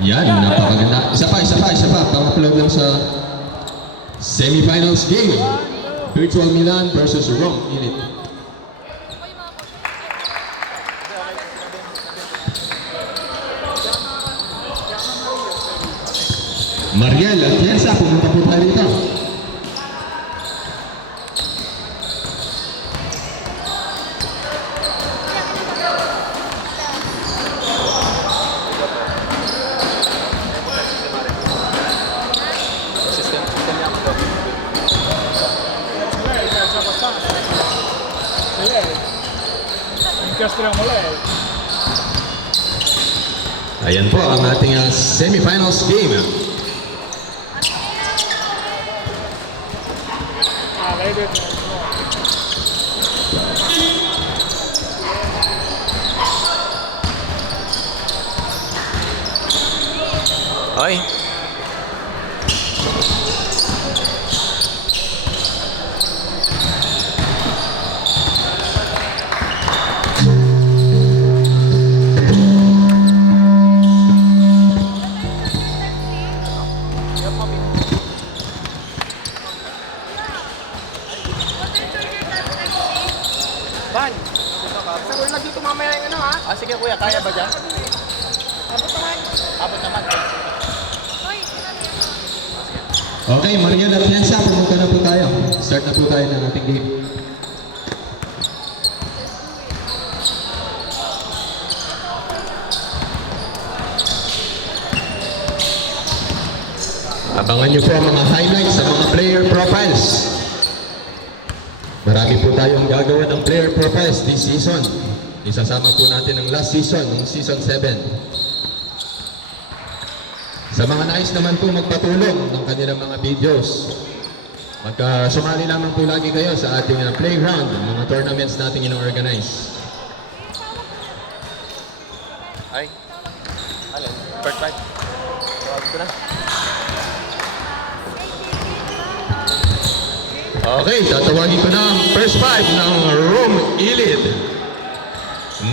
Yan, napakaganda. Isa pa. Pang-upload lang sa semifinals game. Virtual Milan versus Rome Elite. Mariel Atienza, pumunta po tayo dito. Ayan po ang ating semifinals game. Ay. Ban! Sagur na dito mamaya yung ano ha? Ah, sige kuya, kaya ba dyan? Abot naman. Abot naman. Okay, Mariel Atienza, pumunta na po tayo. Start na po tayo ng ating game. Abangan niyo po ang mga highlights sa mga player profiles. Marami po tayong gagawa ng player profiles this season. Isasama po natin ang last season, ng season 7. Sa mga nais naman po magpatulong ng kanilang mga videos, sumali lamang po lagi kayo sa ating playground, mga tournaments natin ino-organize. Ay. Alin? First fight. Tawag ko na. Okay, tatawagin ko na ang first five ng Rome Elite.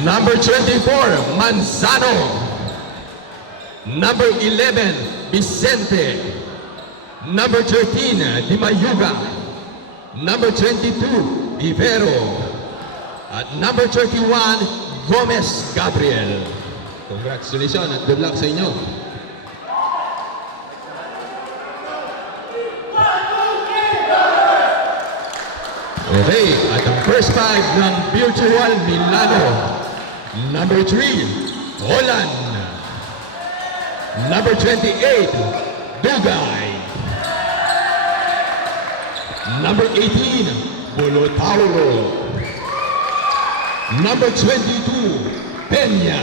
Number 24, Manzano. Number 11, Vicente. Number 13, Dimayuga. Number 22, Vivero. At number 31, Gomez Gabriel. Congratulations at good luck sa inyo. Okay, at ang first five ng Virtual Milano. Number 3, Holland. Number 28, Dugay. Number 18, Bolotauro. Number 22, Peña.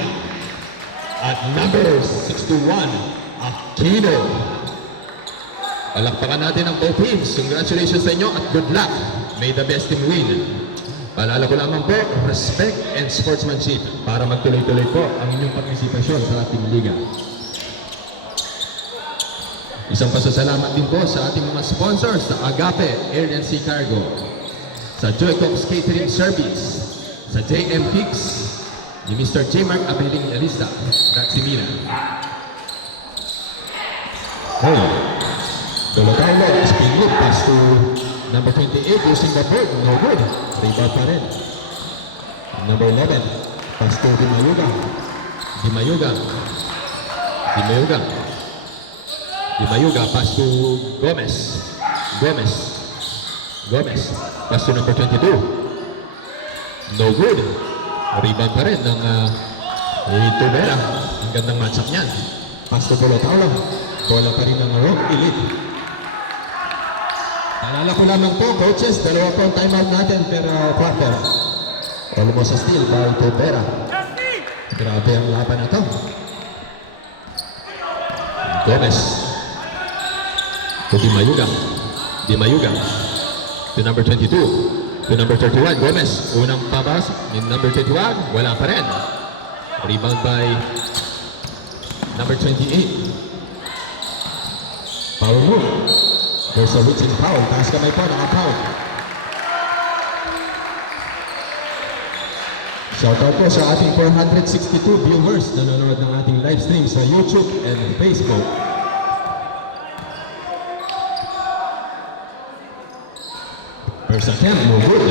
At number 61, Aquino. Palakpakan natin ang both teams. Congratulations sa inyo at good luck. May the best team win. Paalala ko lamang po, respect and sportsmanship para magtuloy-tuloy po ang inyong partisipasyon sa ating liga. Isang pasasalamat din po sa ating mga sponsors sa Agape Air and Sea Cargo, sa Joycops Catering Service, sa JM Fix, ni Mr. J. Mark Abeling Alista, Raximina. Dolotaulo is being looked pass to number 28 using the board. No good. Rebound pa rin. Number 11, pass to Dimayuga. Dimayuga, pass to Gomez. Pass to number 22. No good. Rebound pa rin ng Tubera. Ang gandang matchup niyan. Pass to Dolotaulo. Bola pa rin ng Rome Elite. Paalala ko lamang po, coaches, dalawa po ang timeout natin per quarter. Almost a steal by Tubera. Grabe ang laban na to. Gomez. To Dimayuga. To number 22. To number 31. Gomez. Unang pabas. In number 21. Wala pa rin. Rebound by number 28. Foul move. There's a reaching foul. Taas kamay po. Naka-foul. Shoutout po sa ating 462 viewers na nanonood ng ating live stream sa YouTube and Facebook. First attempt, no good.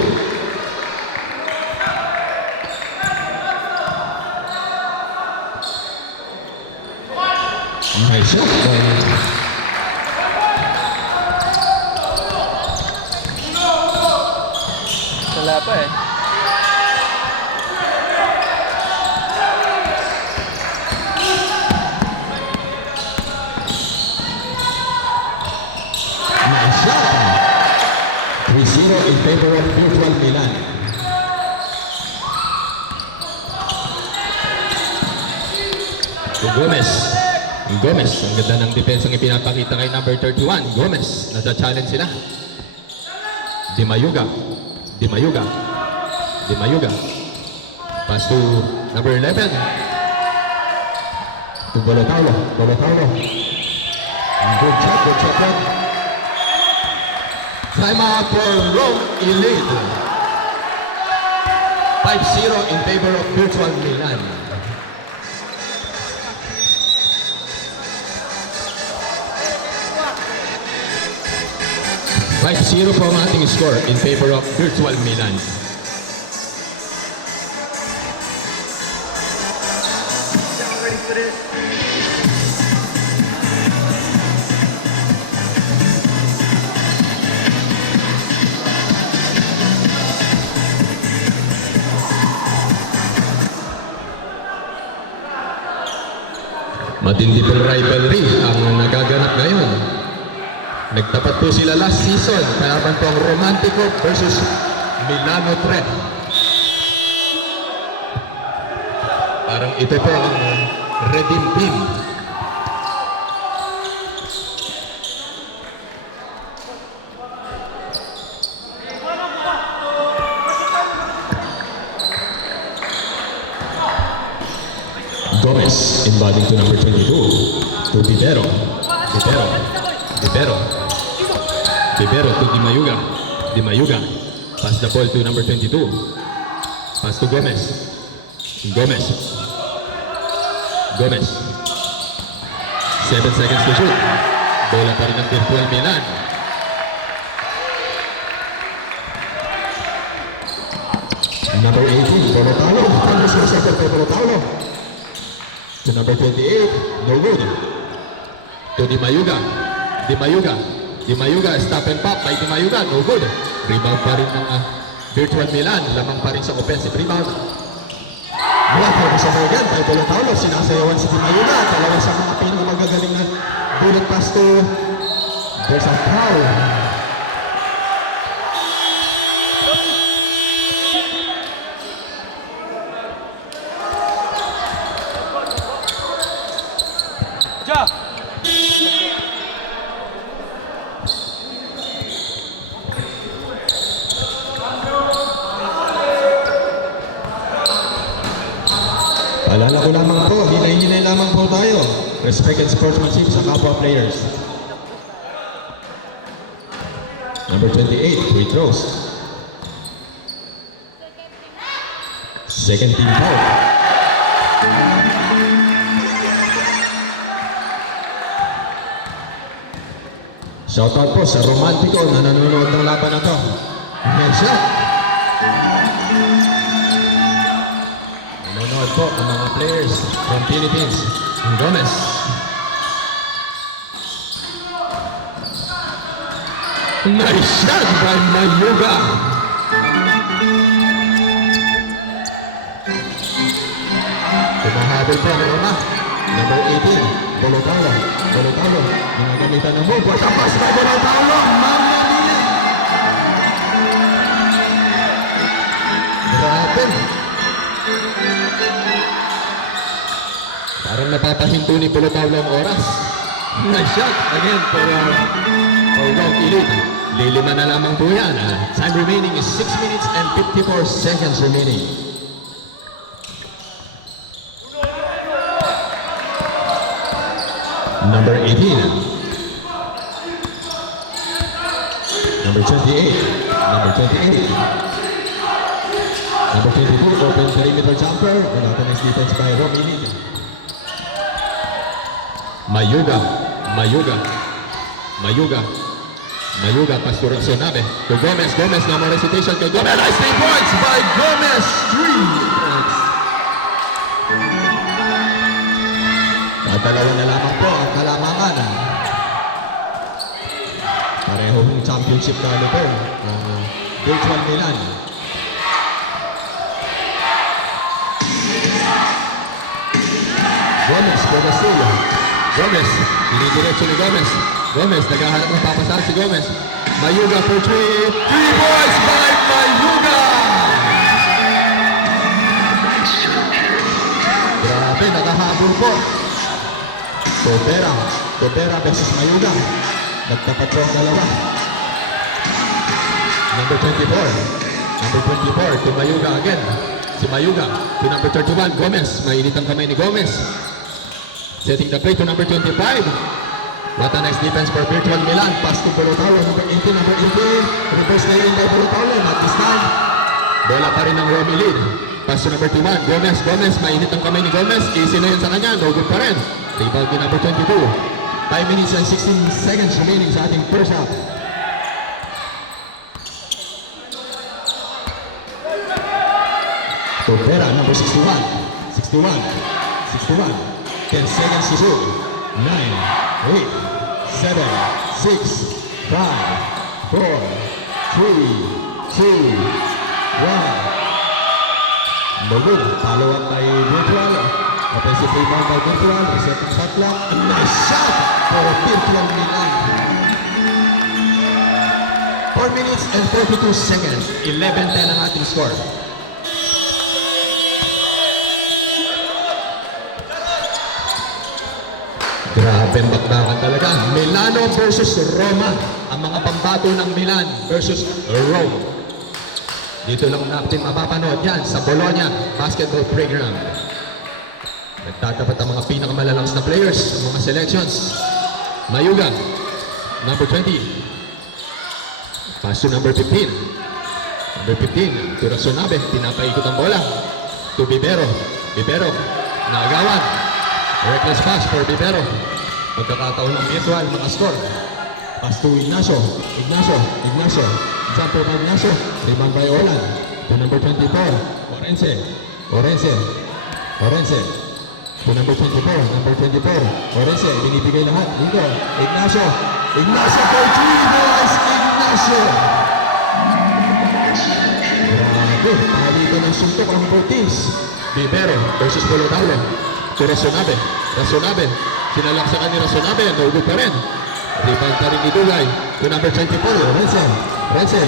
Nice shot. Wala pa eh. Nice shot. 3-0 in favor of Virtual Milan. Gomez, ang ganda ng depensa ng ipinapakita kay number 31. Gomez, nasa-challenge sila. Di Mayuga. Pass to number 11. To Bolotaulo. Good shot. Time out for Rome Elite. 5-0 in favor of Virtual Milan. $5-0 po ang ating score in favor of Virtual Milan. Matindi pong rivalry ang nagaganap ngayon. Nagtapat po sila last season, kalaban po ang Romantico versus Milano 3. Parang ito po ang Redeem Team. Gomez inbounding to number 22 to Vivero to Di Mayuga. Pass the ball to number 22. Pass to Gomez. 7 seconds to shoot. Bola pa rin ng Virtual Milan. Number 18, Bolotaulo. Bolotaulo. To number 28, no good. To Di Mayuga, stop and pop by Di Mayuga, no good. Rebound pa rin ng Virtual Milan, lamang pa rin sa offensive rebound. Mula po sa Morgan, by Bolotaulo, sinasayawan si Di Mayuga. Dalawa sa mga pinakamagagaling na bullet pass to there's a foul. Alala ko lamang po, hinay-hinay lamang po tayo. Respect and sportsmanship sa kapwa players. Number 28, free throws. Second team foul. Shoutout po sa Romantico na nanonood ng laban na to. Headshot. Nanonood po ang mga players from Philippines. Gomez. Nice shot by Mayuga. Tumahabol po ang Roma. Number 18, Bolotaulo. Nagagamitan ng move. What a pass by Bolotaulo. Mamma mia. Grabe. Parang napapahinto ni Bolotaulo ang oras. Nice shot again for Rome Elite. Lilima na lamang po yan. Time remaining is 6 minutes and 54 seconds remaining. Number 18. Number 28. Number 22, open perimeter jumper. Wala ka nice defense by Romy. Mayuga. Mayuga, Pastor Sonabe. To Gomez, no more hesitation kay Gomez. Nice 3 points by Gomez. 3 points. Dalawa na lamang po ang kalamangan. Parehong championship caliber ng Virtual Milan. Gomez for Castillo. Gomez, dinidiretso ni Gomez. Gomez, naghahanap ng papasahan si Gomez. Mayuga for 3. 3 points by Mayuga! Grabe, nakahabol po. Tobera versus Mayuga. Nagtapat po ang dalawa. Number 24 to Mayuga again. Si Mayuga to number 31, Gomez. Mainit ang kamay ni Gomez. Setting the play to number 25. What a nice defense for Virtual Milan. Pass to Bolotalo, number 18. Reverse na yun by Bolotalo. Not this time. Bola pa rin ng Romy lead. Pass to number 21. Gomez. Mainit ang kamay ni Gomez. Easy na yun sa kanya. No good pa rin. Rebound to number 22. 5 minutes and 16 seconds remaining sa ating first half. Tobera, number 61. 10 seconds to shoot. 9, 8, 7, 6, 5, 4, 3, 2, 1. No good. Follow up by Virtual. Offensive rebound by Virtual. Resetting shot clock. A nice shot for Virtual Milan. 4 minutes and 42 seconds. 11-10 ang ating score. Grabe ang bakbakan talaga. Milano versus Roma. Ang mga pambato ng Milan versus Rome. Dito lang natin mapapanood yan sa Bologna Basketball Playground. Nagtatapat ang mga pinakamalalakas na players, ang mga selections. Mayuga, number 20. Pass to number 15. Number 15, to Rasonabe. Pinapaikot ang bola. To Bibero. Naagawan. Reckless pass for Bibero. Magkakataon ng Virtual, score. Pass to Ignacio. Jumper by Ignacio. Rebound by Olan. To number 24. Orense. To number 24. Orense. Binibigay lahat. Dito. Ignacio for 3 boys. Ignacio. Grabe. Palitan ng suntok ang Ortiz. Bibero versus Bolotalo. To Rasonabe. Sinalaksakan ni Rasonabe. No good pa rin. Rebound pa rin ni Dugay. To number 24. Renzel.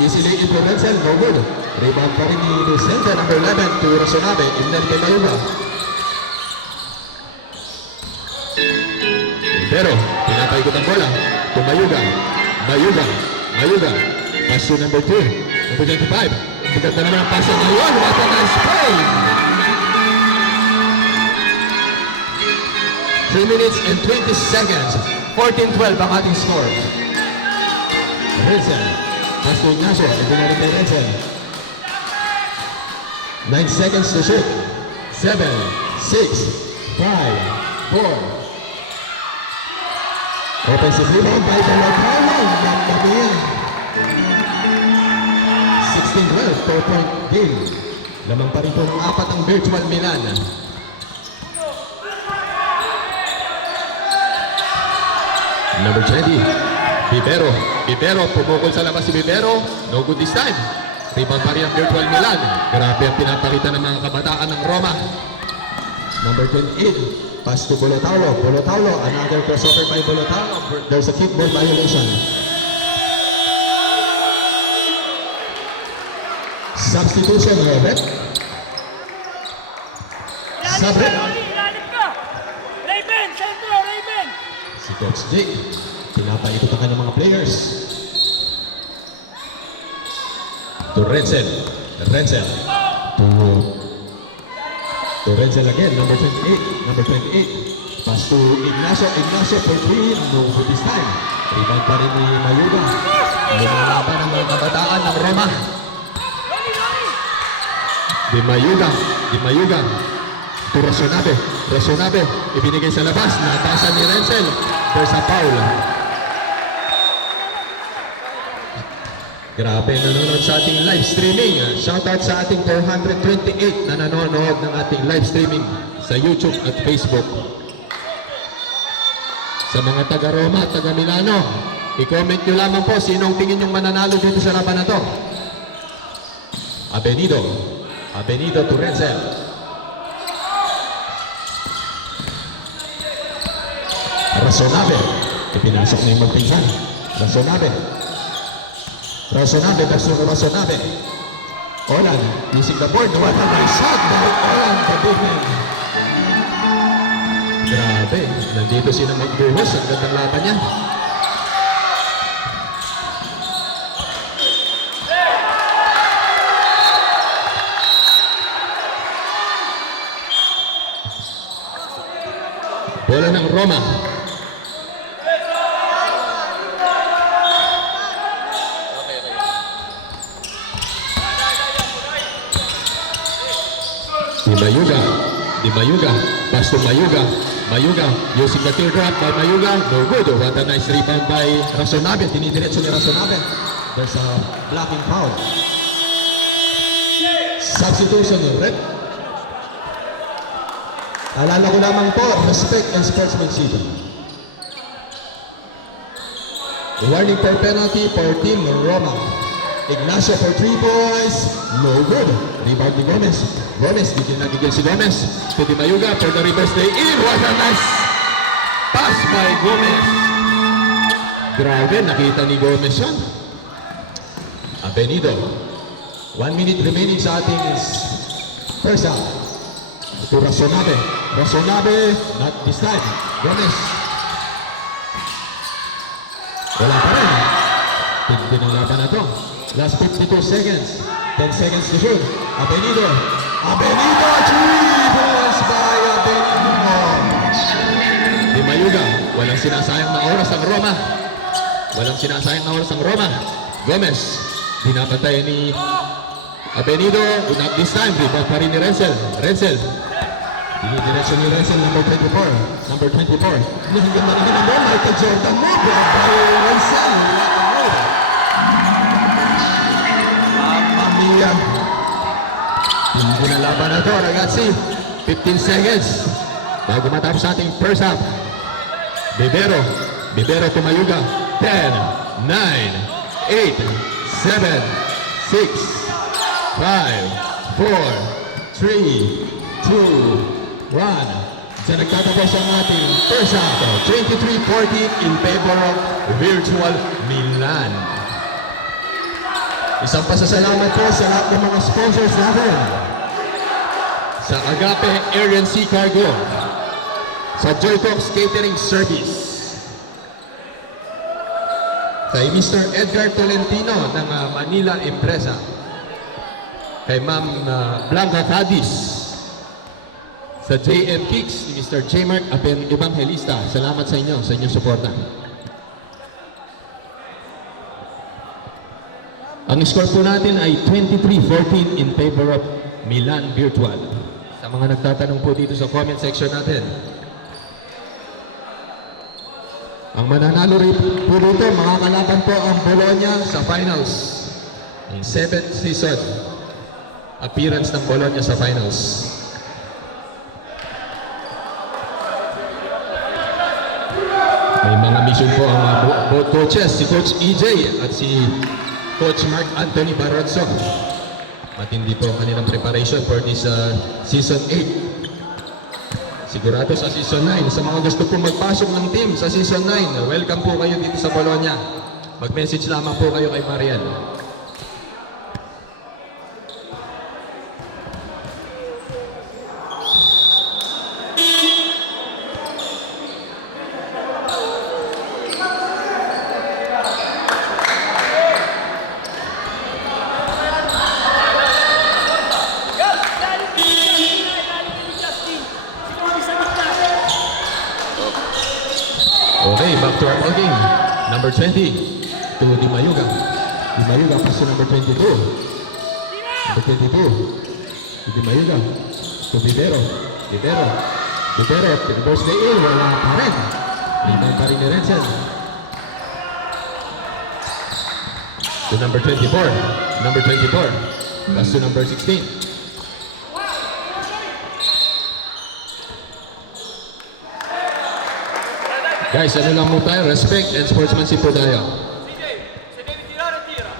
Easily into Renzel. No good. Rebound pa rin ni Lucente. Number 11 to Rasonabe. Inland kay Mayuga. Pero, pinapaikot ang bola. To Mayuga. Pass to number 2. Number 25. Maganda naman ang pass ngayon. What a nice play! 3 minutes and 20 seconds. 14-12 ang ating score. Renzel. Pass to Ignacio. Ito na rin kay Renzel. 9 seconds to shoot. 7, 6, 5, 4. Offensive rebound by Bolotalo. Nagkabihin. 16-12. 4-point game. Lamang pa rin po ng 4 ang Virtual Milan. Number 20, Bibero, pumukol sa labas si Bibero. No good this time. Rebound pa rin ang Virtual Milan. Grabe ang pinapakita ng mga kabataan ng Roma. Number 28, pass to Bolotalo. Another crossover by Bolotalo. There's a kickball violation. Substitution, Robert. Ilalim ka! Raven! Centro! Raven! Si Coach Jake, pinapaikot ang kanyang mga players. To Renzel. To Renzel again, number 28. Pass to Ignacio for 3. No good this time. Rebound pa rin ni Mayuga. Lumalaban ang mga kabataan ng Roma. Di Mayuga. To Rasonabe. Ibinigay sa labas. Natasan ni Renzel. There's a foul. Grabe nanonood sa ating live streaming. Shoutout sa ating 428 na nanonood ng ating live streaming sa YouTube at Facebook. Sa mga taga Roma, taga Milano, i-comment nyo lamang po sinong tingin yung mananalo dito sa laban na to. Abenido to Renzel. Rasonabe. Ipinasok na yung magpinsan. Rasonabe versus Rasonabe. Olan using the board. What a nice shot by Olan, the big man. Grabe. Nandito sila magbuhos. Ang gandang laban niya. Bola ng Roma. Di Mayuga. Pass to Mayuga using the teardrop by Mayuga. No good. What a nice rebound by Rasonabe. Tinidiretso ni Rasonabe. There's a blocking foul. Substitution red. Alala ko lamang po, respect and sportsmanship. Warning for penalty for Team Roma. Ignacio for 3 points. No good. Rebound ni Gomez. Di kinagigil si Gomez. To Di Mayuga for the reverse lay in. What a nice pass by Gomez. Grabe, nakita ni Gomez yan. Abenido. 1 minute remaining sa ating first half. To Rasonabe, not this time. Gomez. Wala pa rin. Hindi ng laban na to. Last 52 seconds. 10 seconds to shoot. Abenido. 3 points by Abenido. Di Mayuga. Walang sinasayang na oras ang Roma. Gomez. Pinapatay ni Abenido. Not this time. Rebound pa rin ni Renzel. Dinidiretso ni Renzel, number 24. Nahinggan na naman ang Michael Jordan move by Renzel. Mamma mia. Hindi na laban na ito, ragazzi. 15 seconds. Bago matapos sa ating first half. Bibero to Mayuga. 10, 9, 8, 7, 6, 5, 4, 3, 2, 1. Sa nagtatapos ang ating first half, 23-14 in favor of Virtual Milan. Isang pasasalamat po sa lahat ng mga sponsors natin. Sa Agape Air & Sea Cargo, sa Joycox Catering Service, kay Mr. Edgar Tolentino ng Manila Empresa, kay Ma'am Blanca Cadiz, sa JM Kicks ni Mr. J. Mark Evangelista. Salamat sa inyo, sa inyong suporta. Ang score po natin ay 23-14 in favor of Milan Virtual. Sa mga nagtatanong po dito sa comment section natin, ang mananalo rin po dito, makakalaban po ang Bologna sa finals. Ang 7th season appearance ng Bologna sa finals. May mga mission po ang both coaches, si Coach EJ at si Coach Mark Anthony Barroso. Matindi po ang kanilang preparation for this Season 8. Sigurado sa Season 9, sa mga gusto po magpasok ng team sa Season 9, welcome po kayo dito sa Bologna. Mag-message lamang po kayo kay Marian. Okay, back to our ball game. Number 20 to Di Mayuga. Di Mayuga pass to number 22. Number 22. Hindi Mayuga. To Vivero. Vivero. Vivero. Pinabos na il. Wala pa rin. Rebound pa rin ni Renzel. To number 24. Number 24. Pass to number 16. Guys, ano lang mo tayo? Respect and sportsmanship po tayo. CJ, se devi tirare, tira.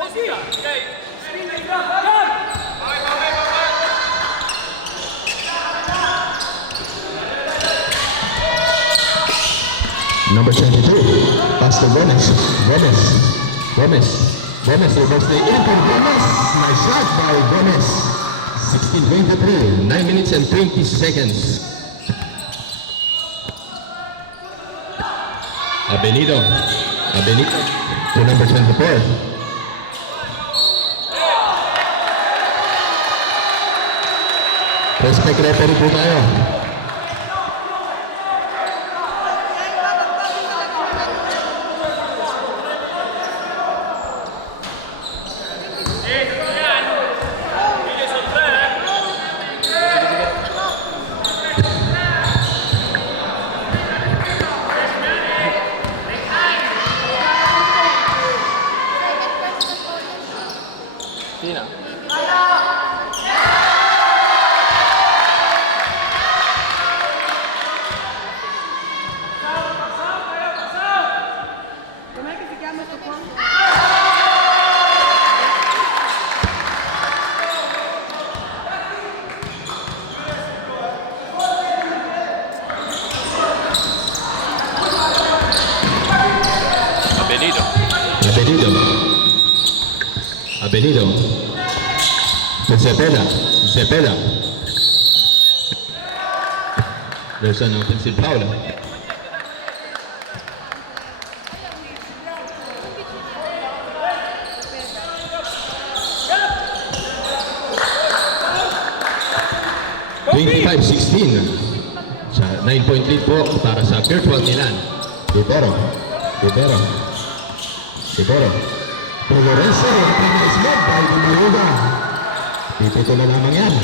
Non tira, ok? Dai! Number 22, Pastor Gomez. Gomez reverse the in for Gomez. Nice shot by Gomez. 16-23, 9 minutes and 20 seconds. Abenido to number 24. Respect referee po tayo. Figli sono 3, Tina. Com'è che si chiama sto qua? Abenido. To Cepeda. There's an offensive foul. (25-16). Sa 9-point lead po para sa Virtual Milan. Vivero. Progreso, recognized led by Di Mayuga. Pipito na lamang yan.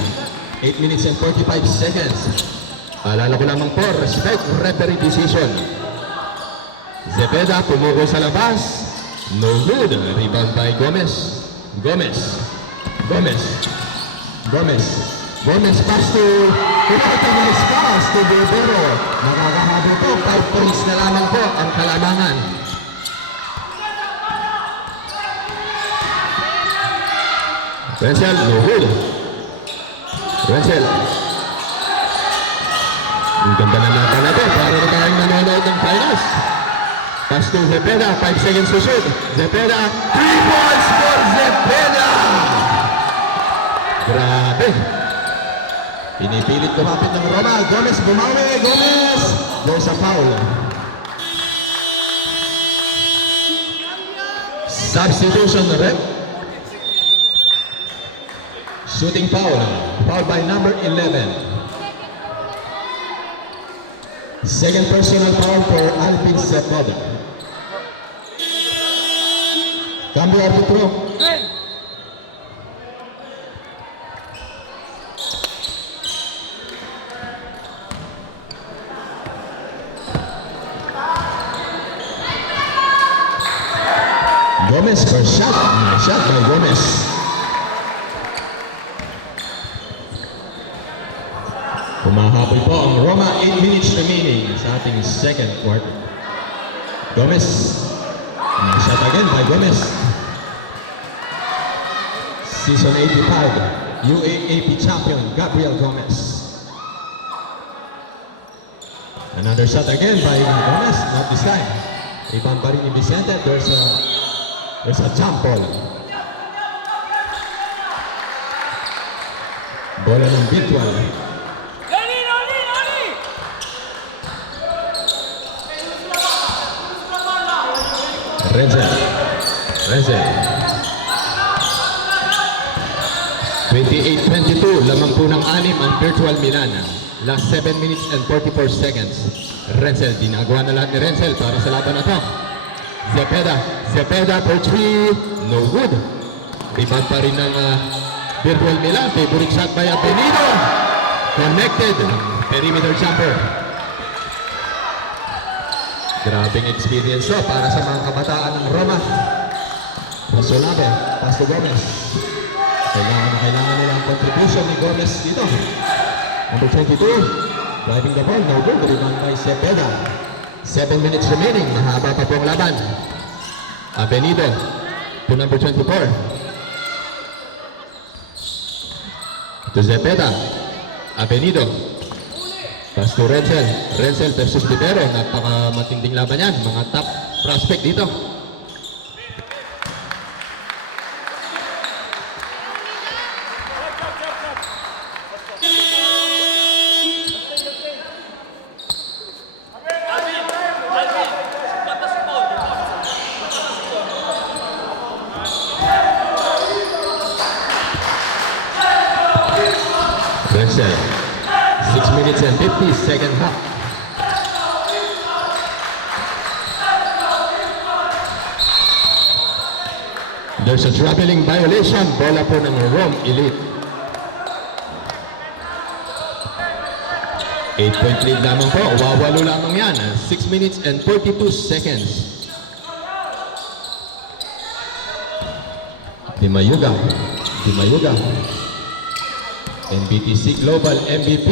8 minutes and 45 seconds. Paalala ko lamang po, respect referee decision. Cepeda pumuko sa labas. No good. Rebound by Gomez pass to Gomez pass to Vivero. Nakakahabol po. 5 points na lamang po ang kalamangan. Renzel, no good. Renzel. Ang ganda na natin na ito. Para na tayong nanonood ng finals. Pass to Cepeda. 5 seconds to shoot. Cepeda. 3 points for Cepeda. Grabe. Pinipilit kumapit ng Roma. Gomez bumawi. There's a foul. Substitution rep. Shooting foul by number 11. Second personal foul for Alvin Cepeda. Cambio arbitro. Gomez first shot. Nice shot by Gomez. Kumahabol po ang Roma, 8 minutes remaining sa ating second quarter. Gomez. Nice shot again by Gomez. Season 85, UAAP champion Gabriel Gomez. Another shot again by Gomez, not this time. Rebound pa rin ni Vicente. There's a jump ball. Bola ng Virtual. Oli! Renzel. 28-22, lamang po ng 6 ang Virtual Milan. Last 7 minutes and 44 seconds. Renzel, dinagawa na lahat ni Renzel para sa laban na to. Cepeda for 3, no good. Rebound pa rin ng Virtual Milan, favorite shot by Avenido. Connected. Perimeter jumper. Grabing experience to para sa mga kabataan ng Roma. Rasolave, pass to Gomez. Kailangan nila ang contribution ni Gomez dito. Number 22, driving the ball, no good. Rebound by Cepeda. 7 minutes remaining, mahaba pa po ang laban. Avenido to number 24. To Cepeda. Avenido. Pass to Renzel. Renzel versus Libero. Napaka-matinding laban yan. Mga top prospect dito. Renzel. 6 minutes and 50 second half. There's a traveling violation. Bola po ng Rome Elite. 8-point lead lamang po. Wawalo lamang yan. 6 minutes and 42 seconds. Dimayuga. NBTC Global MVP.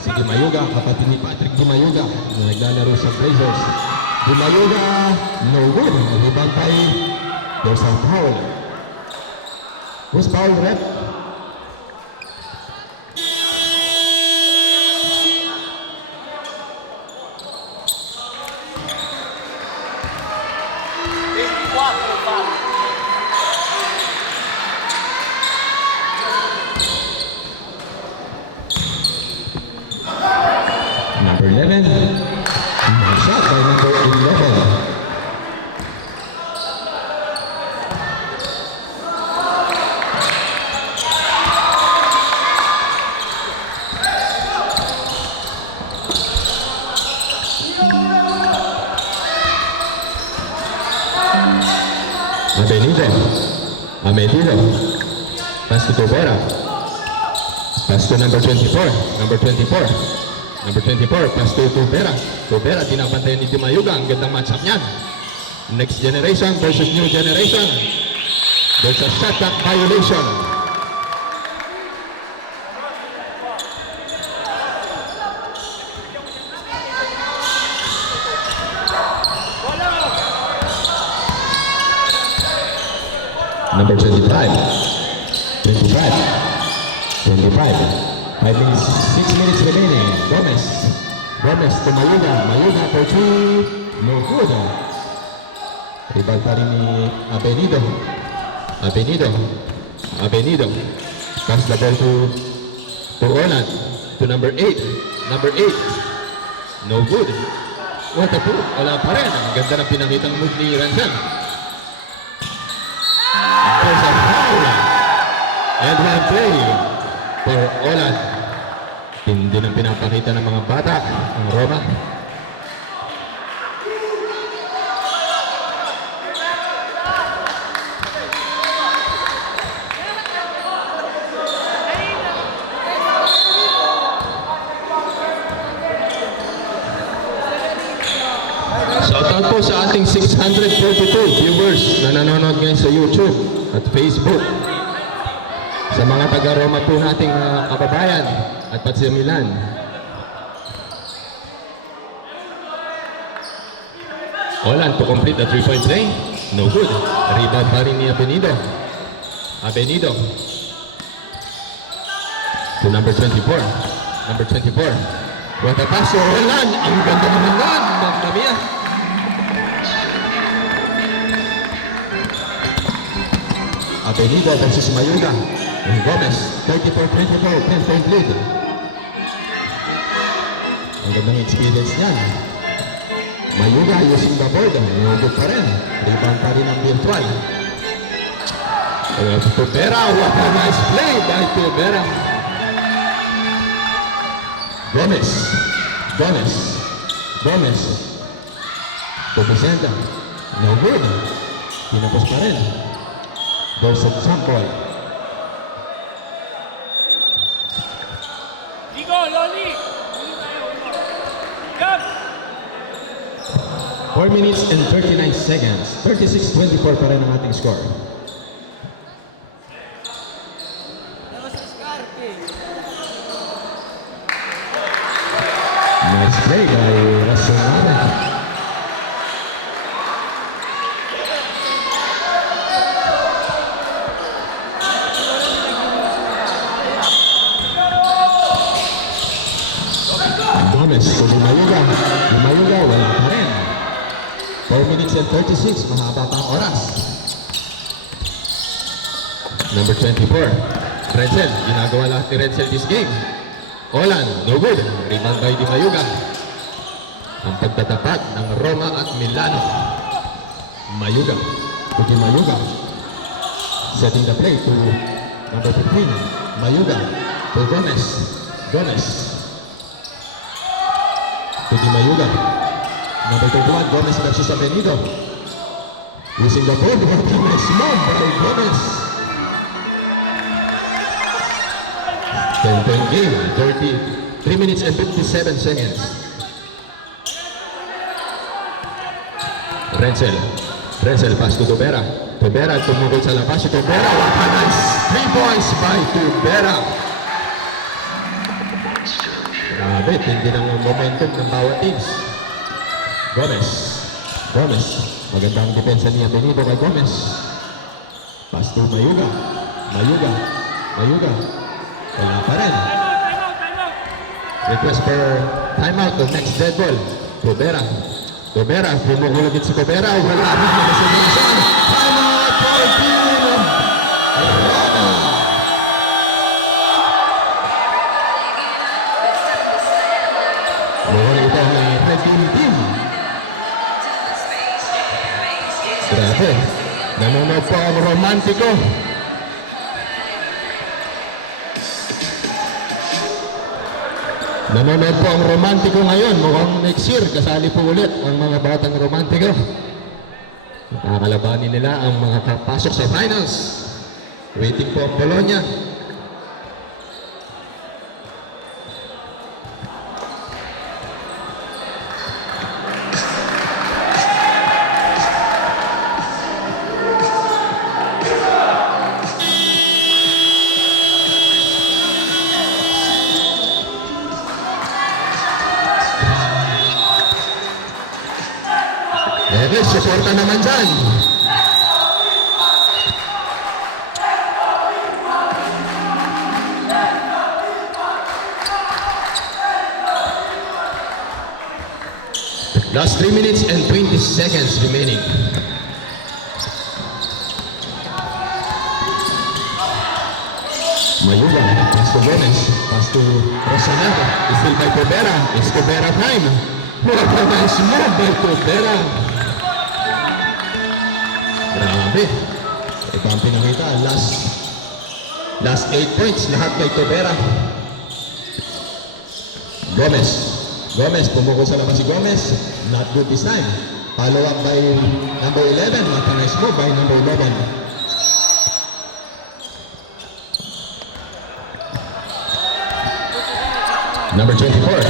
Si Dimayuga, kapatid ni Patrick Dimayuga na naglalaro sa Blazers. Dimayuga, no good. Rebound by, there's a foul. Who's foul, ref? Number 11. Nice shot by number 11. Avenido. Pass to Tobera. Pass to number 24. Number 24, pass to Tobera. Tobera, tinabantayan ni Dimayuga. Ang gandang matchup niyan. Next generation versus new generation. There's a shot clock violation. Number 25. 6 minutes remaining. Gomez to Mayuga for 3. No good. Rebound pa rin ni Avenido. Pass the ball to Orland. To number 8. No good. What a proof. Wala pa rin. Ang ganda ng pinakitang move ni Ranjan. There's a foul. And one play for Orland. Hindi nang pinapakita ng mga bata ang Roma. Shoutout po sa ating 642 viewers na nanonood ngayon sa YouTube at Facebook. Sa mga taga-Roma po nating kababayan at pati sa Milan. Orland to complete the 3-point play. No good. Rebound pa rin ni Avenido. To number 24. What a pass to Orland. Ang ganda naman nun. Mamma mia. Avenido versus Mayuga. Gomez, 34-24, 10-point lead. Ang gandang experience niyan. Mayuga using the board. Nunggot pa rin. Rebound pa rin ang virtual. Tobera, what a nice play by Tobera. Gomez. To Vicenda. No good. Tinapos pa rin. There's a jump ball. Jump! 4 minutes and 39 seconds. 36-24 pa rin ang ating score. Nice play by Rasunana. Gomez to Limayuga. Limayuga, wala pa rin. 4 minutes and 36, mahaba pa ang oras. Number 24, Renzel. Ginagawa lahat ni Renzel this game. Olan, no good. Rebound by Limayuga. Ang pagtatapat ng Roma at Milano. Mayuga. To Mayuga. Setting the play to number 15, Mayuga. To Gomez. Gomez. To Mayuga. Number 21, Gomez versus Avenido. Using the ball, Gomez, move by Gomez. 10-10 game, 3 minutes and 57 seconds. Renzel pass to Tubera. Tubera tumukol sa labas. Si Tubera, what a nice 3 points by Tubera. Grabe, hindi ng momentum ng bawat teams. Gomez. Magandang depensa niya Benito kay Gomez. Pass to Mayuga. Wala pa rin. Request for timeout to next dead ball. Tubera, pumugulagit si Tubera. Wala rin na destination. Timeout for team Roma. Mawala ito ang red team. Grabe. Nanonood po ang romantiko. Nanonood po ang romantiko ngayon. Mukhang next year, kasali po ulit ang mga batang romantiko. Nakakalabanin nila ang mga kapasok sa finals. Waiting po ang Bologna. Leves, suporta naman dyan. Last 3 minutes and 20 seconds remaining. Mayuga, pass to Gomez, pass to Rosanero, still by Tubera, it's Tubera time. What a nice move by Tubera. Grabe. Ito ang pinakita. Last 8 points. Lahat kay Tubera. Gomez. Pumukol sa labas si Gomez. Not good this time. Follow up by number 11. What a nice move by number 11. Number 24.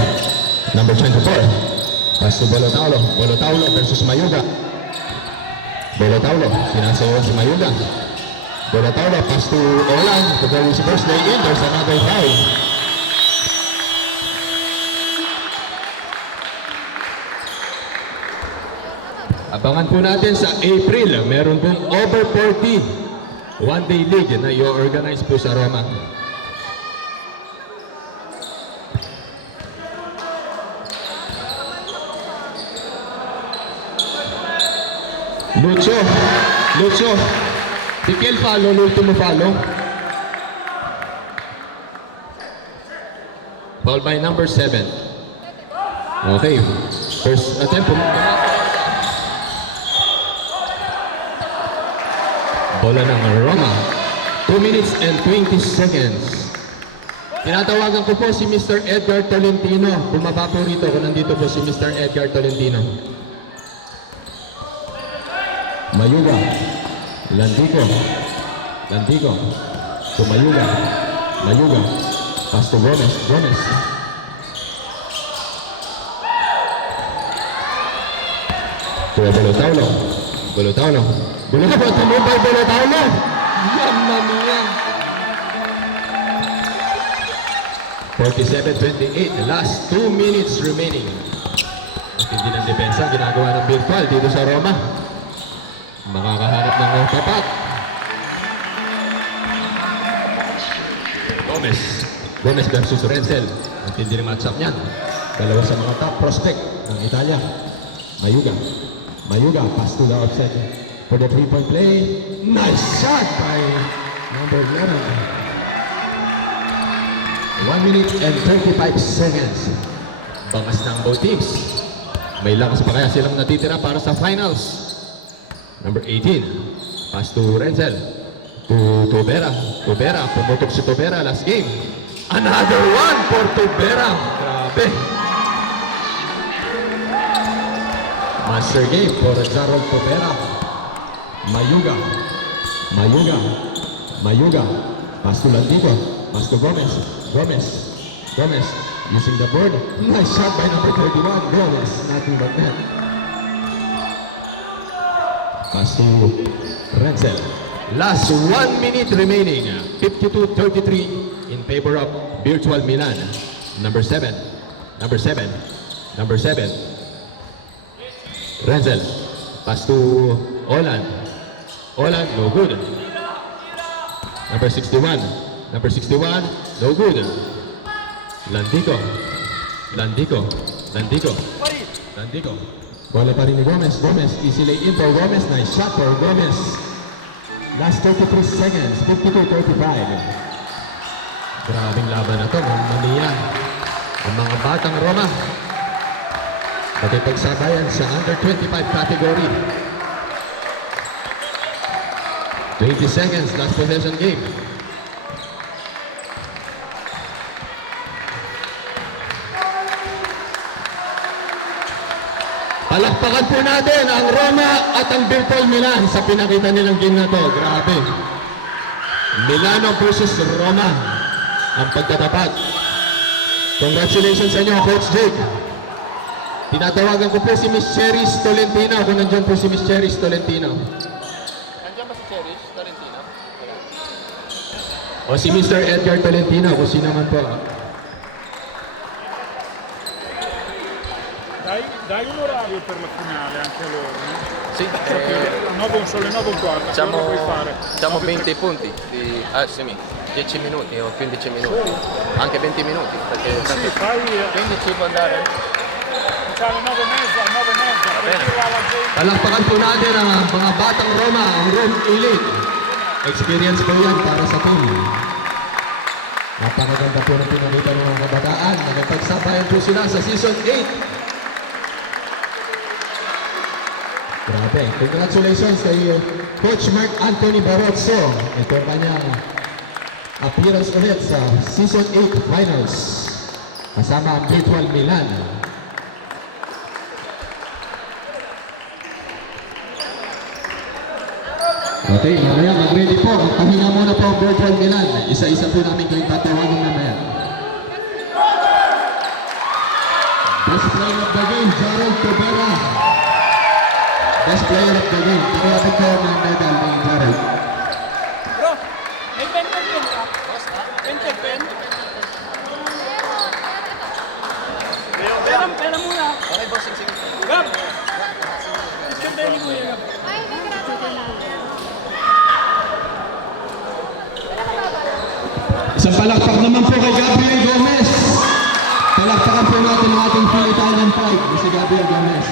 Pass to Bolotaulo versus Mayuga. Bolotaulo, sinasayawan si Mayuga. Bolotaulo, pass to Olan. To go with first lay in, there's another foul. Abangan po natin sa April, meron pong over 40 one-day league na i-organize po sa Roma. Lucho, Tikel follow, l'ultimo follow. Foul by number 7. Okay, first attempt. Bola ng Roma. 2 minutes and 20 seconds. Tinatawagan ko po si Mr. Edgar Tolentino. Bumaba po rito kung nandito po si Mr. Edgar Tolentino. Mayuga. Landico. To Mayuga. Pass to Gomez. To Bolotaulo. Bolotaulo. Bolotaulo. Tumubay Bolotaulo. Mamma mia. 47-28. The last 2 minutes remaining. At hindi ng depensa ang ginagawa ng virtual dito sa Roma. Makakahanap ng tapat. Gomez. Gomez versus Renzel. Ang tindi ng matchup niyan. Dalawa sa mga top prospect ng Italia. Mayuga. Mayuga. Pass to the offset. For the 3-point play. Nice shot by number 11. 1 minute and 35 seconds. Bangas ng both teams. May lakas pa kaya silang natitira para sa finals. Number 18. Pass to Renzel. To Tobera. Tobera. Pumutok si Tobera last game. Another one for Tobera. Grabe. Master game for Jarrod Tobera. Mayuga. Mayuga. Mayuga. Pass to Landico. Pass to Gomez. Gomez. Gomez. Using the board. Nice shot by number 31. Gomez. Nothing but net. Pass to Renzel. Last 1 minute remaining. 52-33 in favor of Virtual Milan. Number 7. Number 7. Number 7. Renzel. Pass to Olan. Olan, no good. Number 61. Number 61, no good. Landico. Landico. Landico. Landico. Bola pa rin ni Gomez. Gomez, easy lay in for Gomez. Nice shot for Gomez. Last 33 seconds, 52-35. Grabing laban na to, Mamma Mia. Ang mga batang Roma. Magipagsabayan sa under 25 category. 20 seconds, last possession game. Palakpakan po natin ang Roma at ang Virtual Milan sa pinakita nilang game na to. Grabe. Milano versus Roma. Ang pagtatapat. Congratulations sa inyo, Coach Jake. Tinatawagan ko po si Miss Cheris Tolentino. Kung nandiyan po si Miss Cheris Tolentino. Nandiyan ba si Cherish Tolentino? O si Mr. Edgar Tolentino, kung sino man po. Dai un orario per la finale anche a loro, no? Sì, Sono le 9 e un quarto, che ora puoi fare? facciamo 20 punti, sì, 10 minuti o 15 minuti, anche 20 minuti, perché Sì, tanto fai 15 può andare. alle 9 e mezza, bene. perché va la gente. Palakpakan po natin ang mga batang Roma, ang Rome Elite. Experience po yan para sa team. Napakaganda po ng pinakita ng mga kabataan. Nakipagsabayan po sila sa Season 8. Grabe. Congratulations kay Coach Mark Anthony Barroso. Ito ang kanyang appearance ulit sa Season 8 Finals. Kasama ang Virtual Milan. Okay, mamaya mag-ready po. Magpahinga muna po ang Virtual Milan. Isa-isa po namin kayong tatawagin mamaya. Best player of the game, Jarrod Tobera. Best player of the game. Pakilapit ko ng medal ni Jarrod. Bro, may pen ka? Pen? Pera muna. Okay, bossing, sige. Gab! Iskandali mo yan, Gab. Isang palakpak naman po kay Gabriel Gomez. Palakpakan po natin ang ating Phil Italian pride, si Gabriel Gomez.